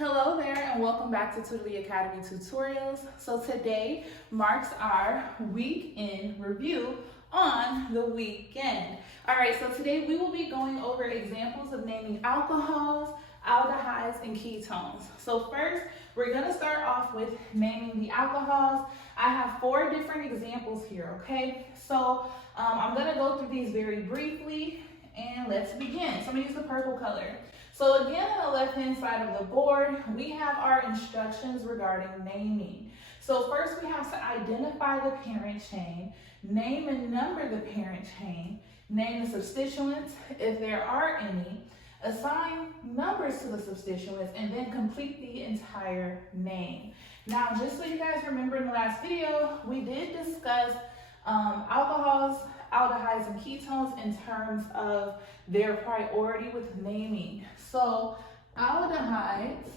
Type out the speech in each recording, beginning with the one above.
Hello there and welcome back to Tutory Academy Tutorials. So today marks our weekend review on the weekend. Alright, so today we will be going over examples of naming alcohols, aldehydes, and ketones. So first, we're going to start off with naming the alcohols. I have 4 different examples here, okay? So I'm going to go through these very briefly and let's begin. So I'm going to use the purple color. So again, on the left-hand side of the board, we have our instructions regarding naming. So first we have to identify the parent chain, name and number the parent chain, name the substituents if there are any, assign numbers to the substituents, and then complete the entire name. Now, just so you guys remember in the last video, we did discuss alcohols, aldehydes, and ketones in terms of their priority with naming. So aldehydes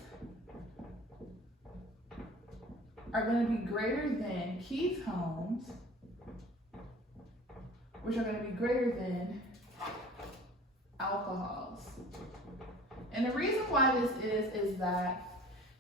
are going to be greater than ketones, which are going to be greater than alcohols. And the reason why this is that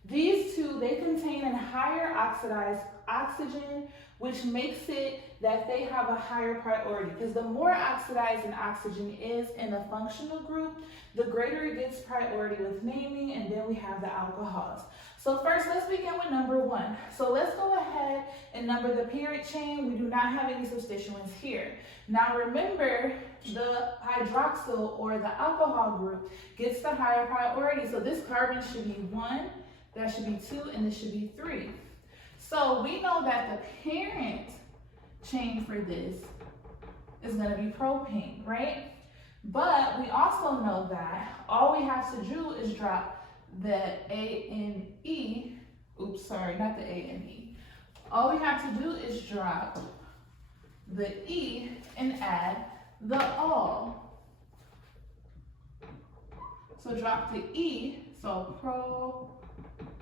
these two, they contain a higher oxidized oxygen, which makes it that they have a higher priority, because the more oxidized an oxygen is in a functional group, the greater it gets priority with naming, and then we have the alcohols. So first, let's begin with number 1. So let's go ahead and number the parent chain. We do not have any substituents here. Now remember, the hydroxyl or the alcohol group gets the higher priority. So this carbon should be 1, that should be 2, and this should be 3. So we know that the parent chain for this is going to be propane, right? But we also know that all we have to do is drop the A and E. Oops, sorry, not the A and E. All we have to do is drop the E and add the all. So drop the E, so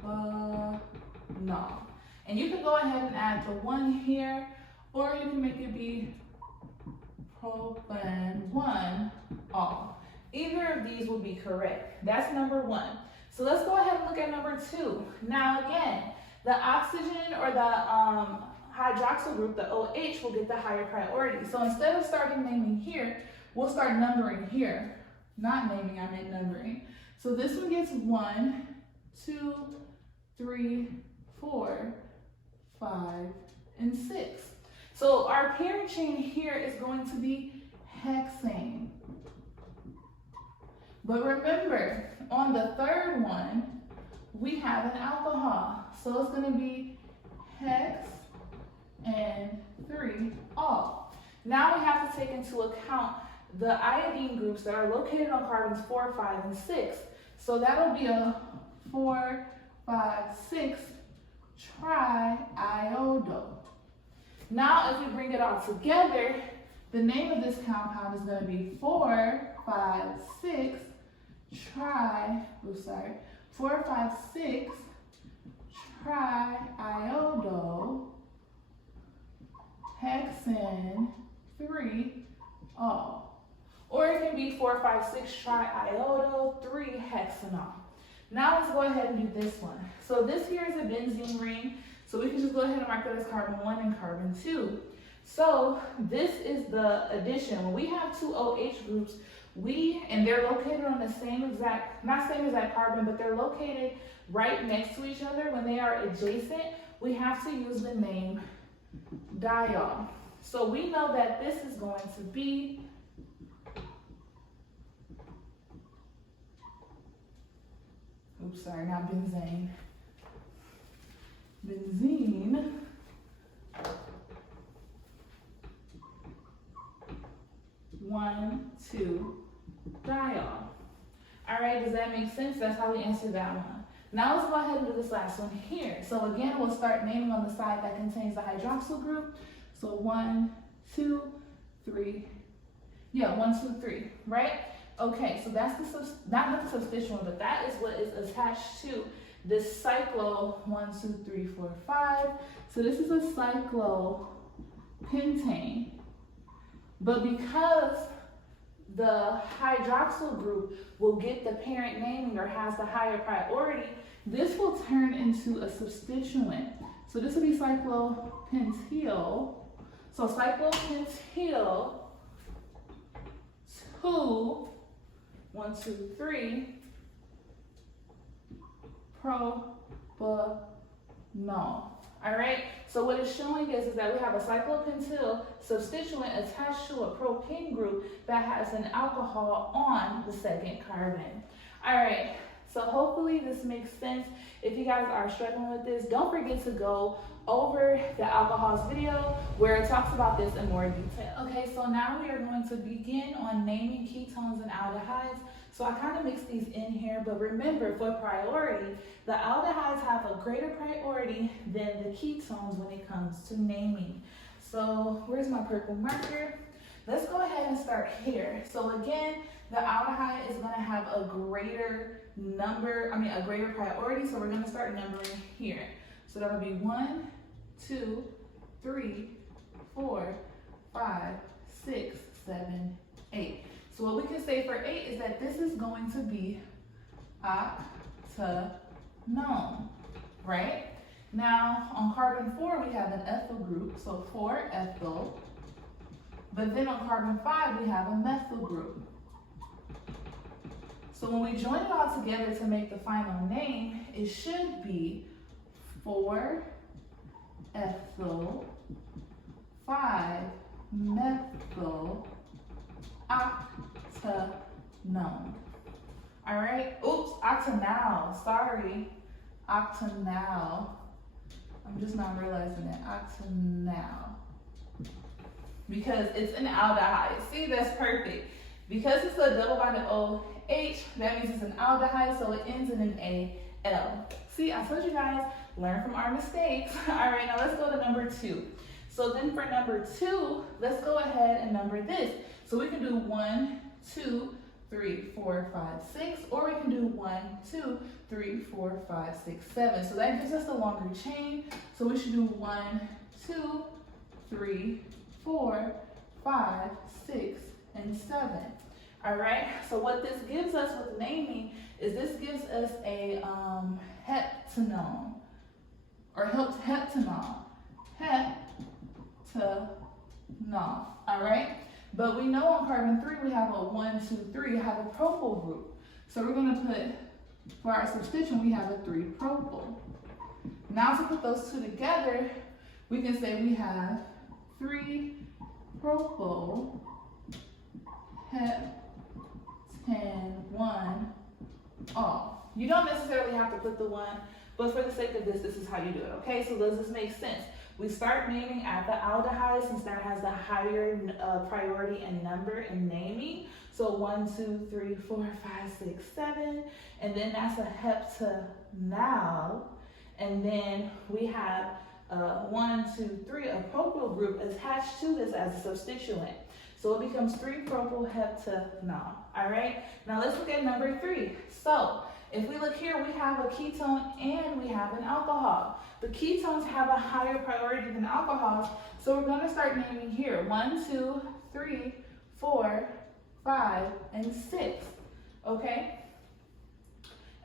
propanol. And you can go ahead and add the 1 here, or you can make it be propan1 all. Either of these will be correct. That's number 1. So let's go ahead and look at number 2. Now again, the oxygen or the hydroxyl group, the OH, will get the higher priority. So instead of starting naming here, we'll start numbering here. Not naming, I meant numbering. So this one gets 1, 2, 3, 4, 5, and 6. So our parent chain here is going to be hexane. But remember, on the third one, we have an alcohol. So it's going to be hex and 3 all. Now we have to take into account the iodine groups that are located on carbons 4, 5, and 6. So that'll be a 4, 5, 6 triiodo. Now, if we bring it all together, the name of this compound is going to be 4, 5, 6 triiodo hexane 3 all. Or it can be 4, 5, 6 triiodo 3 hexanol. Now let's go ahead and do this one. So this here is a benzene ring. So we can just go ahead and mark that as carbon 1 and carbon 2. So this is the addition. When we have 2 OH groups, and they're located on the same exact, not same exact carbon, but they're located right next to each other. When they are adjacent, we have to use the name diol. So we know that this is going to be not benzene. Benzene 1, 2 diol. All right, does that make sense? That's how we answer that one. Now let's go ahead and do this last one here. So again, we'll start naming on the side that contains the hydroxyl group. So 1, 2, 3. Yeah, 1, 2, 3, right? Okay, so that's not the substituent, but that is what is attached to this cyclo 1, 2, 3, 4, 5. So this is a cyclopentane. But because the hydroxyl group will get the parent naming or has the higher priority, this will turn into a substituent. So this will be cyclopentyl. So cyclopentyl 2, 1, 2, 3, propanol. All right, so what it's showing is that we have a cyclopentyl substituent attached to a propane group that has an alcohol on the second carbon. All right, so hopefully this makes sense. If you guys are struggling with this, don't forget to go over the alcohols video where it talks about this in more detail. Okay, so now we are going to begin on naming ketones and aldehydes. So I kind of mixed these in here, but remember, for priority, the aldehydes have a greater priority than the ketones when it comes to naming. So where's my purple marker? Let's go ahead and start here. So again, the aldehyde is going to have a greater a greater priority. So we're going to start numbering here. So that'll be 1, 2, 3, 4, 5, 6, 7, 8. So what we can say for 8 is that this is going to be octanone, right? Now on carbon 4 we have an ethyl group, so 4-ethyl. But then on carbon 5 we have a methyl group. So when we join it all together to make the final name, it should be 4-ethyl 5-methyl octanone. All right. Oops, octanol. Sorry. Octanol. I'm just not realizing it. Octanol. Because it's an aldehyde. See, that's perfect. Because it's a double bonded OH, that means it's an aldehyde, so it ends in an AL. See, I told you guys, learn from our mistakes. All right, now let's go to number 2. So then for number 2, let's go ahead and number this. So we can do 1, 2, 3, 4, 5, 6, or we can do 1, 2, 3, 4, 5, 6, 7. So that gives us a longer chain. So we should do 1, 2, 3, 4, 5, 6, and 7. All right, so what this gives us with naming is this gives us a heptanone, or heptanol. Heptanol, all right? But we know on carbon 3 we have a 1, 2, 3, have a propyl group. So we're gonna put, for our substitution, we have a 3-propyl. Now to put those two together, we can say we have 3-propyl heptan-1-ol. You don't necessarily have to put the 1, but for the sake of this is how you do it, okay? So does this make sense? We start naming at the aldehyde since that has the higher priority and number in naming. So 1, 2, 3, 4, 5, 6, 7, and then that's a heptanol, and then we have 1, 2, 3, a propyl group attached to this as a substituent. So it becomes 3-propyl heptanol. All right, now let's look at number 3. So if we look here, we have a ketone and we have an alcohol. The ketones have a higher priority than alcohols, so we're going to start naming here. 1, 2, 3, 4, 5, and 6. Okay?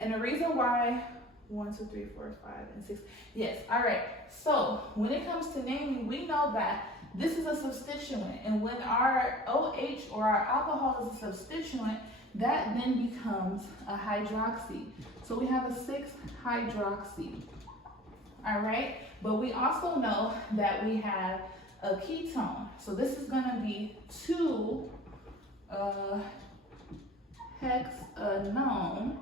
And the reason why 1, 2, 3, 4, 5, and 6. Yes, all right. So when it comes to naming, we know that this is a substituent, and when our OH or our alcohol is a substituent, that then becomes a hydroxy. So we have a 6-hydroxy. All right, but we also know that we have a ketone. So this is going to be 2-hexanone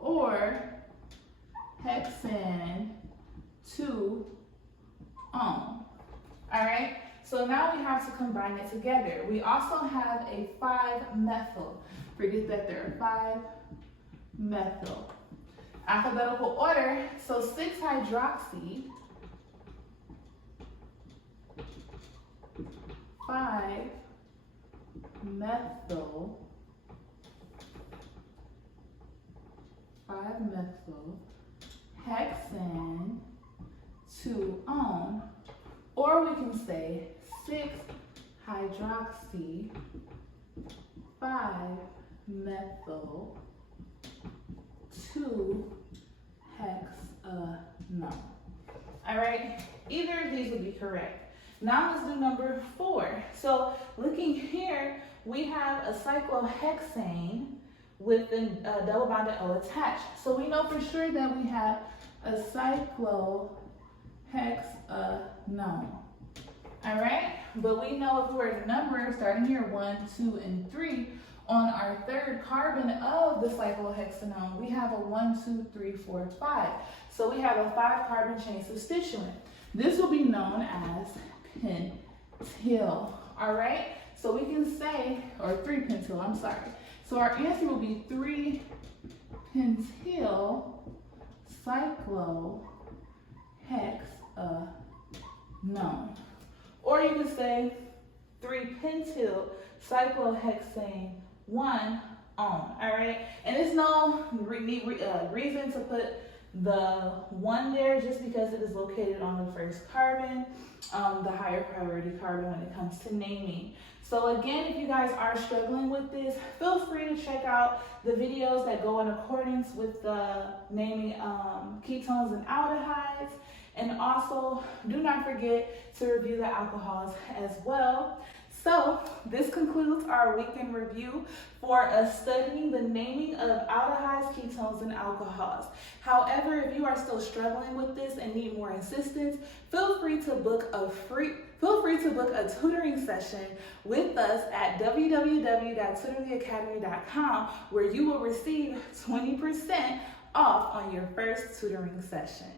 or hexan 2-one. All right, so now we have to combine it together. We also have a 5-methyl. Forget that there are 5-methyl. Alphabetical order, so 6-hydroxy, 5-methyl, 5-methyl, hexan 2-one, or we can say 6-hydroxy, 5-methyl, 2 All right, either of these would be correct. Now let's do number 4. So looking here, we have a cyclohexane with a double bonded O attached. So we know for sure that we have a cyclohexanone. All right, but we know if we were to number starting here 1, 2, and 3, on our third carbon of the cyclohexanone, we have a 1, 2, 3, 4, 5. So we have a 5 carbon chain substituent. This will be known as pentyl. All right, so we can say, or 3 pentyl, I'm sorry. So our answer will be 3 pentyl cyclohexanone. Or you could say 3 pentyl cyclohexane 1 on. All right, and there's no reason to put the 1 there, just because it is located on the first carbon, the higher priority carbon when it comes to naming. So again, if you guys are struggling with this, feel free to check out the videos that go in accordance with the naming ketones and aldehydes. And also, do not forget to review the alcohols as well. So this concludes our weekend review for us studying the naming of aldehydes, ketones, and alcohols. However, if you are still struggling with this and need more assistance, feel free to book a tutoring session with us at www.tutortheacademy.com, where you will receive 20% off on your first tutoring session.